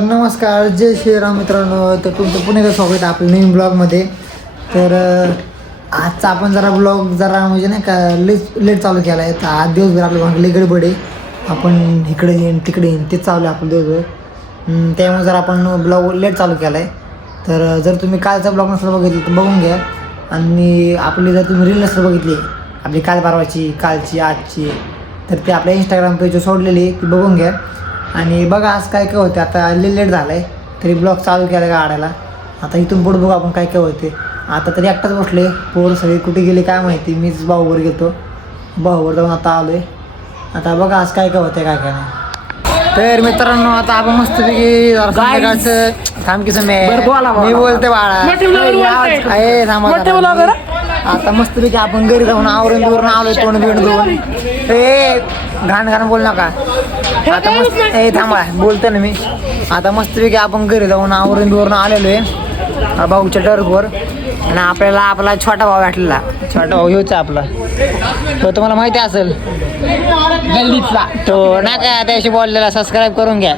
नमस्कार, जय श्रीराम मित्रांनो. तर तुमचं पुन्हा एकदा स्वागत आहे आपल्या नवीन ब्लॉगमध्ये. तर आजचा आपण जरा ब्लॉग जरा म्हणजे नाही का लेट चालू केला आहे. तर आज दिवसभर आपल्या भांगले गडबड आहे. आपण इकडे येईन तिकडे येईन तेच चालू आहे आपलं दिवसभर. त्यामुळे जर आपण ब्लॉग लेट चालू केला आहे. तर जर तुम्ही कालचा ब्लॉग नसलं बघितली तर बघून घ्या. आणि आपली जर तुम्ही रील नसलं बघितली आपली काल परवाची कालची आजची, तर ते आपल्या इंस्टाग्राम पेजवर सोडलेली ती बघून घ्या. आणि बघा आज काय काय होते. आता लेट झालं आहे तरी ब्लॉग चालू केला गाड्याला. आता इथून पुढे बघू आपण काय काय होते. आता तरी एकटाच बसले, पोर सगळे कुठे गेले काय माहिती. मीच भाऊवर घेतो, भाऊवर जाऊन आता आलो आहे. आता बघा आज काय काय होते काय काय नाही. तर मित्रांनो आता आपण मस्तपैकी संध्याकाळचं थांब की समय मी बोलते बाळा आहे थांबा. आता मस्तपैकी आपण घरी जाऊन आवरून बिवरून आलोय, तोंड बिंड धुवून. ए घाण घाण बोल नका. आता मस्त थांबा बोलतो ना मी. आता मस्तपैकी आपण घरी जाऊन आवरून बिवरून आलेलो आहे भाऊच्या टर्फवर. आणि आपल्याला आपला छोटा भाऊ भेटलेला. छोटा भाऊ ह्योच आपला, तो तुम्हाला माहिती असेल गल्लीतला तो ना काय त्याशी बोललेला. सबस्क्राईब करून घ्या.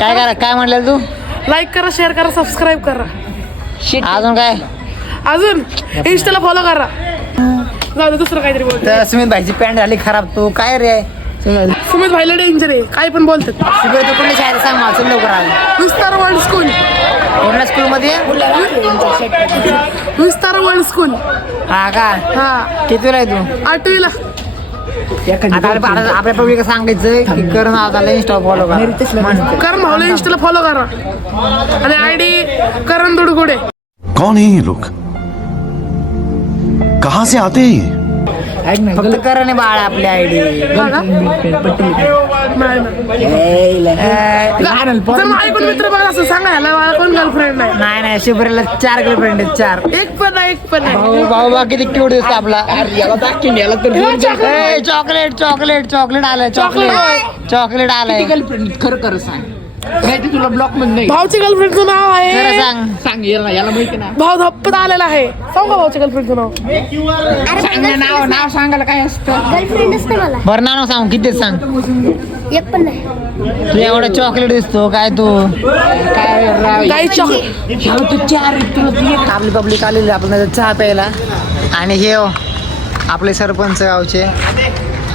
काय करा काय म्हणलेलं तू? लाईक करा, शेअर करा, सबस्क्राईब करा. अजून काय? अजून इंस्टाला फॉलो करा. जाऊ दे दुसरं काहीतरी बोल. तर सुमित भाईची पॅन्ट झाली खराब. तू काय रे सुमित भाईला डेंजर आहे, काय पण बोलतात. तू कुठल्या शाळेत सांग मला चल लवकर आलं. विस्तार वर्ल्ड स्कूल. कोणत्या स्कूलमध्ये? विस्तार वर्ल्ड स्कूल. हा का? हा. कितीला आहे तू? 8वीला. आता आपल्या पब्लिक सांगायचं की करण आजाला इंस्टा फॉलो करा. करण भाऊला इंस्टाला फॉलो करा. आणि ID करण दुडगुडे. कौन है ये लोग, कहाँ से आते हैं? फक्त करण आहे बाळा आपली ID. ऐकून मित्र बघा असं सांगायला मला कोण गर्लफ्रेंड नाही. नाही नाही शिबरेला 4 गर्लफ्रेंड आहेत. 4 एक पण नाही, एक पण नाही. भाऊ बा किती क्यूट दिसतो आपला. चॉकलेट चॉकलेट चॉकलेट आलंय. चॉकलेट आलंय. गर्लफ्रेंड खरं खरं सांग. नाही तुला ब्लॉक मध्ये नाही. भाऊच्या गर्लफ्रेंडचं नाव खरं आहे. सांग. सांग याला माहिती ना. भाऊ धप्पत आलेला आहे. सांग का भाऊच्या गर्लफ्रेंडचं नाव? सांग नाव सांगायला काय असतं. गर्लफ्रेंड असते मला बरं नाव सांग किती सांग. एक पण नाही. तू एवढा चॉकलेट दिसतो काय तू. काही चॉकलेट. आपली पब्लिक आलेली आपण चहा प्यायला. आणि हे आपले सरपंच गावचे.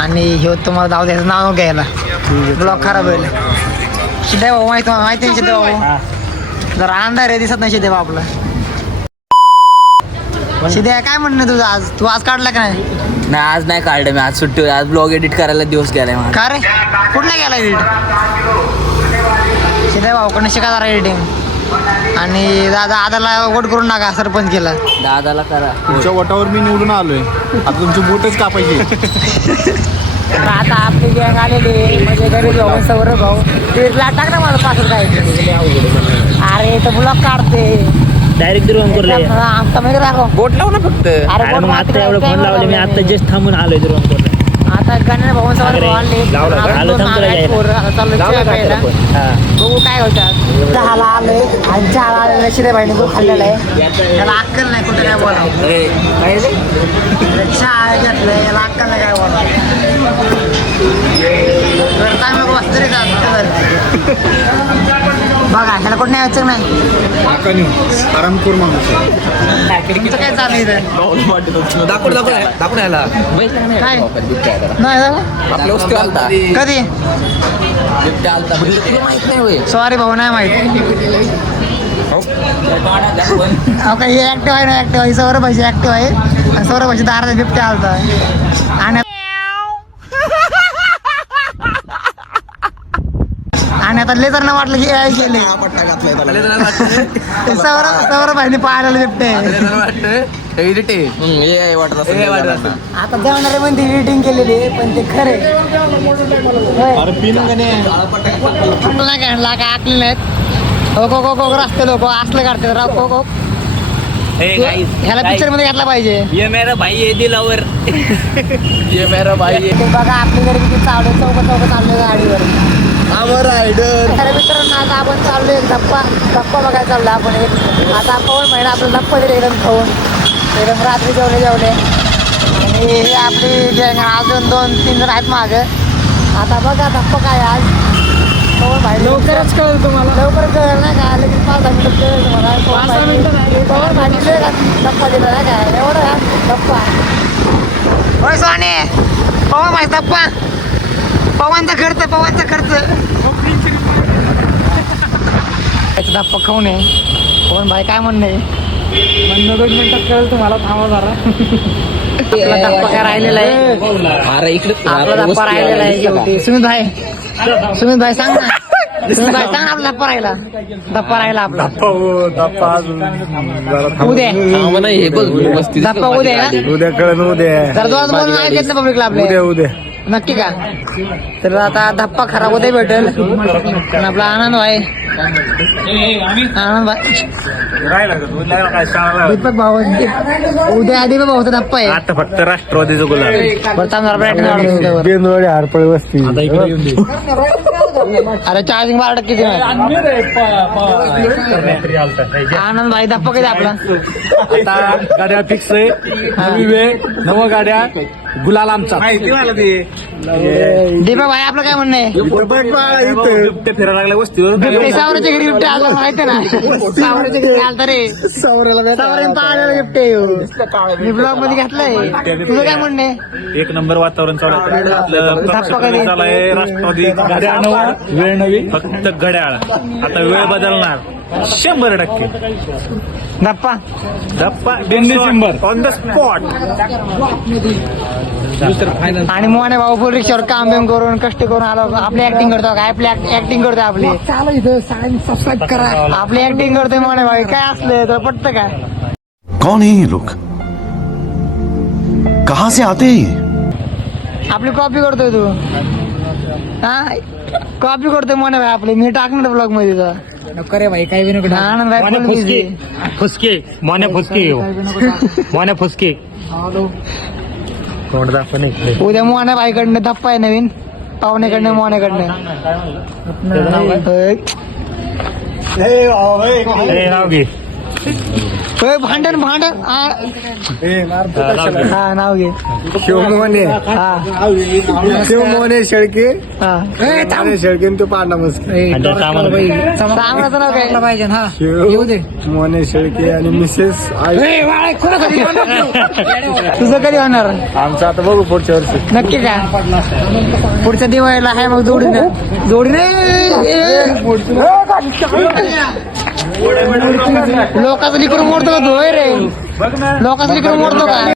आणि हे तुम्हाला जाऊ द्यायचं नाव घ्यायला. ब्लॉग खराब होईल. शिदे भाऊ माहिती नाही. शिदे भाऊ जरा अंधार आहे, दिसत नाही शिदे भाऊ आपला. शिदे काय म्हणणं तुझं आज? तू आज काढला का नाही? नाही आज नाही काढलं मी. आज सुट्टी. आज ब्लॉग एडिट करायला दिवस गेलाय मला. का रे कुठला गेला एडिट? शिदे भाऊकडनं शिका जरा एडिटिंग. आणि दादाला वोट करून टाका सरपंच केला. दादाला करा. तुमच्या वटावर मी निवडून आलोय. आता तुमची बोटच कापायची. आता आपली गॅंग आलेली म्हणजे गरीब भाऊ सौरभ भाऊ ते टाक ना मला पासून काय. अरे तर ब्लॉग काढते डायरेक्ट आमचा माहिती राखो. बोट लाव ना फक्त. अरे आता एवढं फोन लावले मी. आता जस्ट थांबून आलोय द्रोण. आता गणेश भाऊ सौरभ भाऊ आणले. बघू काय होतात. चहाला आलोय आणि चहाला आलेला शिरे भाईने खूप खाल्लेला आहे. त्याला अक्कल नाही कुठे काय बोलावं. चहा घेतलंय याला अक्कल नाही काय बोलावं. चांगलं बस तरी बघा ह्याला कुठं नाही यायचं नाही. आरामखोर माणूस तुमचं काय चालू इथं? दाखवून याला काय नाही आपल्या वस्तू आलता. कधी? बिबट्या आलता. माहित नाही होय. सॉरी भाऊ नाही माहिती. काही ऍक्टिव्ह आहे ना ऍक्टिव्ह आहे. सौरभ भाईची ऍक्टिव्ह आहे. आणि सौरभ भाईची दारात बिबट्या आलता. आणि आता लेजरनं वाटलं की AI केले. सौरभ भाईने पाहायला बिबटे. आता जाणारे पण ती एडिटिंग केलेली आहे पण ते खरे नाही घ्यायला काय आकले नाहीत. हो रस्ते लोक असलं काढतात राव. हो ह्याला पिक्चर मध्ये घातला पाहिजे. ये मेरा भाई आहे दिलावर. ये मेरा भाई आहे. ते बघा आपली घरी किती चालू चौक चालले गाडीवर. खरं मित्रांनो आता आपण चाललोय धप्पा बघायला चाललो आपण. आता आपण महिना आपला धप्पा दिले एकदम खाऊन एकदम रात्री जेवले. आणि हे आपली गँग अजून 2-3 जण आहेत मागं. आता बघा धप्पा काय आज पवन भाई लवकरच कळेल तुम्हाला. लवकर कळलं नाही का लगेच 5-10 मिनिटं कळेल तुम्हाला. पवन 5-6 मिनिटं नाही. पवन भाजीले का धप्पा दिला नाही का एवढं का धप्पा. होय सोने पवन भाई धप्पा. पवनचा खर्च धप्पा खाऊ नये. पवन भाई काय म्हणणं आहे? म्हणणं 2 मिनिटात कळेल तुम्हाला. थांबा जरा. आपला धप्पा काय राहिलेला आहे? अरे इकडे आपला धप्पा राहिलेला आहे शेवटी. सुमित भाई सांग ना. सुमित भाई सांग ना आपला धप्पा राहिला आपला. उद्या म्हणा हे बघ मस्ती धप्पा उद्या का? उद्या कळण उद्या जर दोन बोलून ऐकत ना पब्लिकला आपल्या. उद्या नक्की का? तर आता धप्पा खराब उद्या भेटेल. पण आपला आनंद भाई दीपक भाऊ उद्या दीपक भाऊचा धप्पा आहे. आता फक्त राष्ट्रवादीचं गुलाब. बरं थांब जरा brightness वाढवतो त्याच्यावर. बेंदवाडी हारपळ वस्ती अरे चार्जिंग 12% आनंद भाई धप्पा कधी आपला? आता गाड्या फिक्स आहे. नवी वेळ नव गाड्या गुलाल आमचा माहिती मला ते दीपक भाई आपलं काय म्हणणं आहे? बिबट्या फिरायला लागल्या वस्तीवर. बिबटे सावराच्या घरी बिबटे आला माहिती ना. सावराच्या घरी आलता रे. सावराने पाहिलेला बिबटे ह्यो. मी ब्लॉग मध्ये घातलंय. तुझं काय म्हणणं आहे? एक नंबर वातावरण चालू आहे. धप्पा कधी? चालू राष्ट्रवादी घड्याळ नवा वेळ नवी फक्त घड्याळ. आता वेळ बदलणार 100%. धप्पा धप्पा डिसेंबर ऑन द स्पॉट. आणि मोहने भाऊ फुल रिक्षावर काम बिम करून कष्ट करून आलो. आपली ऍक्टिंग करतो काय? आपली ऍक्टिंग करतोय आपली. सबस्क्राईब करा. आपली ऍक्टिंग करतोय मोहने भाई. काय असलं तर पटतं काय? कौन है ये लोग? कहाँ से आते हैं ये? आपली कॉपी करतोय तू. हा कॉपी करतोय मोहने भाई आपली. मी टाकणार ब्लॉग मध्ये तुझा. नको रे भाई काही बी नको. आनंद भाई फुल बिझी. फुसके मोने फुसके कोण दाखवणे. उद्या मोहने भाईकडनं धप्पा आहे नवीन. पाहुणेकडनं मोहनेकडनं. भांडण हा नाव घे. शिवमोहने शेळके हा शेळके तो पांडा मस्के सांगायचं नाव काय पाहिजे. हा येऊ दे. मोने शेळके आणि मिसेस तुझं कधी होणार? आमचं आता बघू पुढच्या वर्षी. नक्की का? पुढच्या दिवाळीला आहे मग जोडी रे. लोकांचं लिकरून मोडतो का तू? होय रे लोकांचं लिकरून मोडतो का?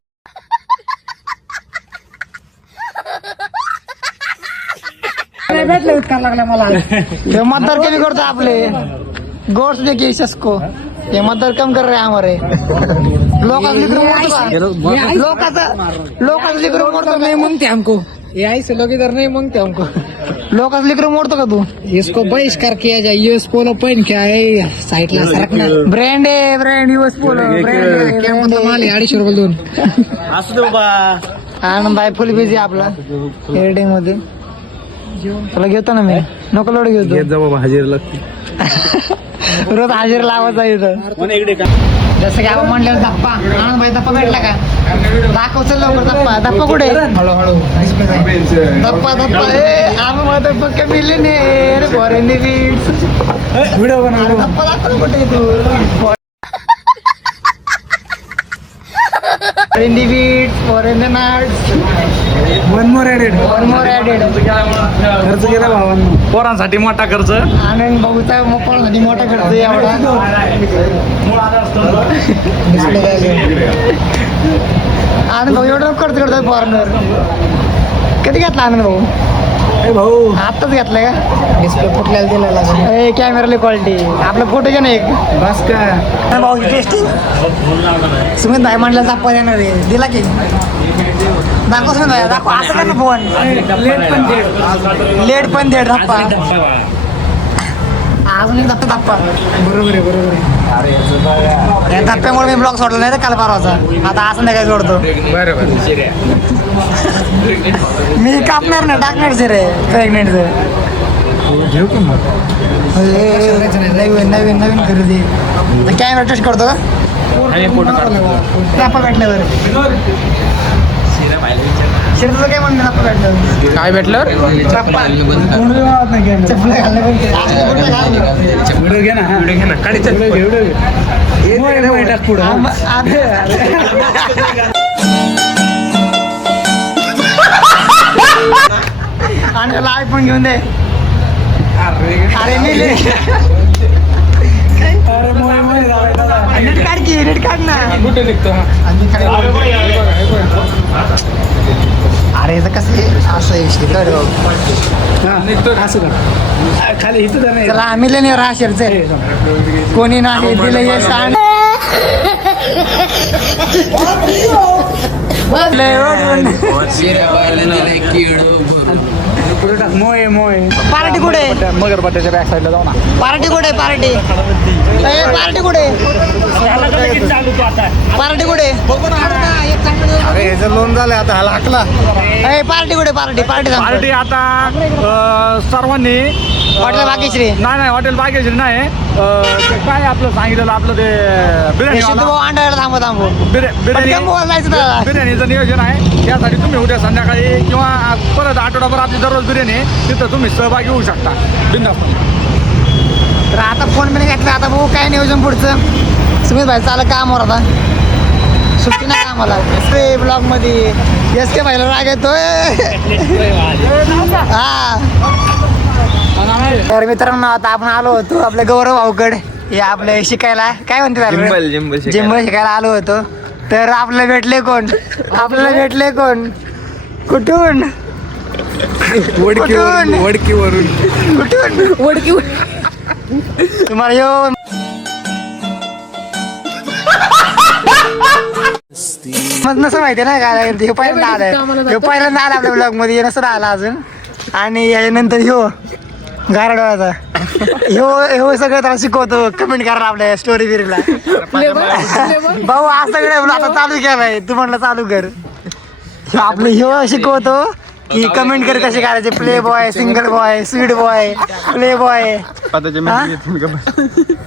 ये मतदार कमी करतो आपले. गोड्स देखिए इसको. ये मतदार कम कर रहे हैं हमारे. लोकांचं लिकरून मोडतो का? लोकांचं लिकरून मोडतो नाही म्हणते हमको. ये ऐसे लोग इधर नहीं मांगते हमको. लोकांचं लिकरून मोडतो का तू? इसको बहिष्कार किया जाए. यूएस पोलो पहन के आहे साईडला सरकणार. ब्रँड आहे ब्रँड यूएस पोलो. ब्रँड 250 रुपये दोन. असू दे बाबा. आनंद आहे फुल बिझी आपला एडिटिंग मध्ये. तुला घेतो ना मी. नको लोड घेतो. जा बाबा हजेरी लागते. रोज हजेरी लावायचा इथं. जसं की आपण म्हणलं धप्पा. आनंद भाई धप्पा भेटला का? दाखव चल लवकर. धप्पा कुठे? हळूहळू धप्पा आम्ही म्हणतो पक्के मिलियनेर फॉरेन बीट्स व्हिडिओ बना. धप्पा दाखव कुठे तू? Foreign beats foreign nuts. One more added. खर्च केला भावांनो. पोरांसाठी मोठा खर्च. आनंद भाऊचा मोपाळसाठी मोठा खर्च एवढा. आनंद भाऊ एवढा खर्च करतोय फॉरेनर. कधी घेतला आनंद भाऊ? आत्ताच घेतलाय का? डिस्प्ले फुटल्याला दिलेला. कॅमेराला क्वालिटी. आपला फोटो घे ना एक. बस का भाऊ टेस्टिंग. सुमित भाई म्हणलं धप्पा देणार आहे. दिला की दाखव सुमित भाई. दाखव असं कर ना फोन. लेट पण दे धप्पा. अजून एक धप्पा. बरोबर आहे. या धप्प्यामुळे मी ब्लॉग सोडला नाही तर काल परवाचा. आता असं नाही काय सोडतो. मी कापणार ना टाकणार रे प्रेग्नेंटचं. नवीन खरेदी. कॅमेरा टेस्ट करतो का? धप्पा भेटल्यावर शेरचं काय म्हणणं आपलं भेटलं काय भेटलं चपला आणि लाईव्ह पण घेऊन दे अरे नीट काढ की नीट काढ ना अरे कसं असं शिकड खाली इथं नाही चला आम्ही नाही राशेरचे कोणी नाही दिलं हे सांग मोय मोय पार्टी कुठे मगरपट्ट्याच्या बॅक साईडला जाऊ ना पार्टी कुठे पार्टी पार्टी कुठे पार्टी कुठे अरे ह्याचं लोन झालं आता ह्याला हाकला पार्टी कुठे पार्टी पार्टी पार्टी आता सर्वांनी हॉटेल भाग्यश्री नाही हॉटेल भाग्यश्री नाही ते काय आपलं सांगितलेलं आपलं ते बिर्याणी अंडायला थांबव थांबव बिर्याणीचं नियोजन आहे त्यासाठी तुम्ही उद्या संध्याकाळी किंवा परत आठवडाभर आपली दररोज बिर्याणी तिथं तुम्ही सहभागी होऊ शकता बिंदास. तर आता फोन पण घेतला आता भाऊ काय नियोजन पुढचं सुमित भाई चाललं कामावर आता सुट्टी नाही आम्हाला ब्लॉग मध्ये एस के भाईला राग येतोय हा. तर मित्रांनो आता आपण आलो होतो आपल्या गौरव भाऊकडे हे आपलं शिकायला काय म्हणते जिंबल शिकायला आलो होतो तर आपल्याला भेटले कोण कुठून वडकीवरून तुम्हाला येऊन मग नसं माहिती ना काय हे पहिल्यांदा आलं आपल्या ब्लॉग मध्ये नसं आला अजून आणि नंतर गारडवाचा ह्यो सगळं त्याला शिकवतो कमेंट करा आपल्या स्टोरी बिरीला भाऊ हा सगळं आता चालू केलाय तू म्हटलं चालू कर आपलं ह्यो शिकवतो की कमेंट कर कसे करायचे play boy single boy sweet boy play boy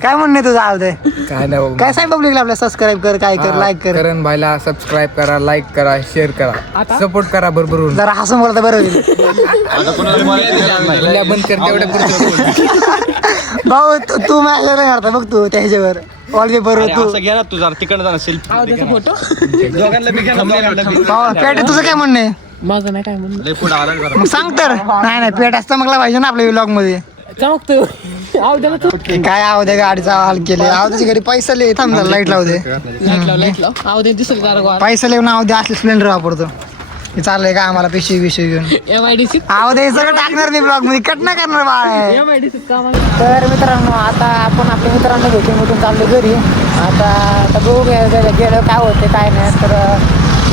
काय म्हणणे तुझं आवडे काय नाही काय सांग पब्लिकला आपल्या सबस्क्राईब कर काय कर लाईक कर करण भाईला सबस्क्राईब करा, लाईक करा, शेअर करा, सपोर्ट करा भरभरून. जरा हसून बोलता बरं होईल बंद कर तेवढ्या भाऊ तू माझ्यावर करता बघ तू त्या ह्याच्यावर वॉलपेपर तू पेट तुझं काय म्हणणे माझं नाही काय म्हणलं मग सांग तर नाही पेट असतं मग पाहिजे ना आपल्या व्लॉग मध्ये चमकतो काय आव दे गाडीचा हाल केले आव त्याच्या घरी पैसा ले थांब लाईट लावू दे दिसेल पैसा लिहून आव दे असले स्प्लेंडर वापरतो हे चाललंय का आम्हाला पिशवी घेऊन MIDC आव दे सगळं टाकणार मी ब्लॉग मध्ये कट नाही करणार बाळ MIDC काम तर मित्रांनो आता आपण आपल्या मित्रांना भेटून चाललो घरी आता बघू गेलं काय होते काय नाही तर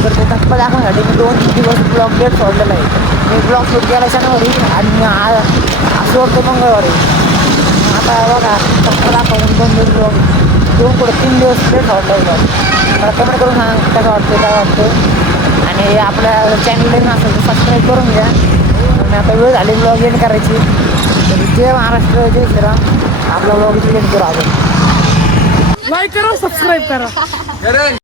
ते धप्पा दाखवण्यासाठी मी 2 दिवस ब्लॉग लेट सोडलेला आहे मी ब्लॉग शूट केला शनिवारी आणि सोडतो मंगळवारी आता बघा धप्पा दाखवून 2 दिवस ब्लॉग 3 दिवस लेट सोडला ब्लॉग मला कमेंट करून सांग काय वाटतं आणि आपल्या चॅनलला असेल तर सबस्क्राईब करून घ्या आणि आता वेळ झाली ब्लॉग एंड करायची तर जय महाराष्ट्र जय श्रीराम आपला ब्लॉग एंड करू आपण लाईक करा सबस्क्राईब करा